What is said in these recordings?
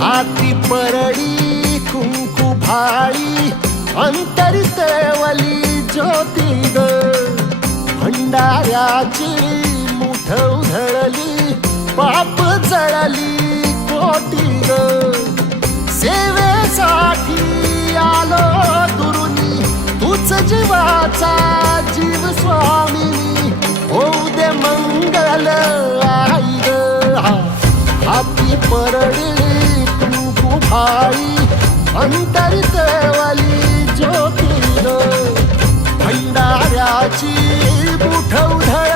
हाती परळी कुंकू भाळी अंतरितवली ज्योती ग भंडाऱ्याची मुठ उधळली पाप जळली कोटी कुंकू भाई अंतरितवली ज्योती ग भंडाऱ्याची मुठ उधळली.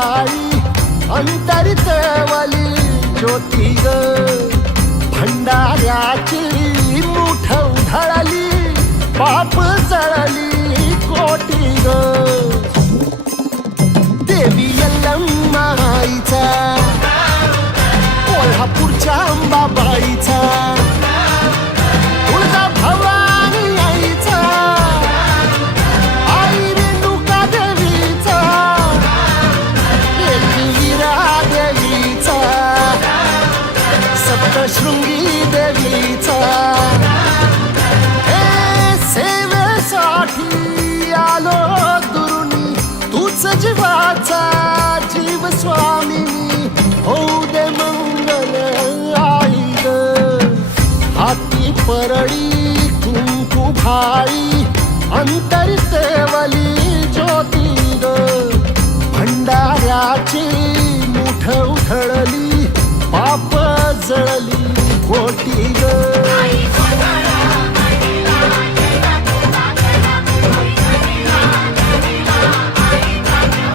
कुंकू भाई अंतरितवली ज्योती ग. भंडाऱ्याची मुठ उधळली पाप जळली कोटी ग. देवी यल्लम माईचा सेवेसाठी आलो दुरुनी तूच जीवाचा जीव स्वामी होऊ दे मंगल आईद हाती परळी कुंकू भाई अंतरितेवली ज्योतिग भंडाऱ्याची मुठ उठळली पाप जळली. ஓட்டியோ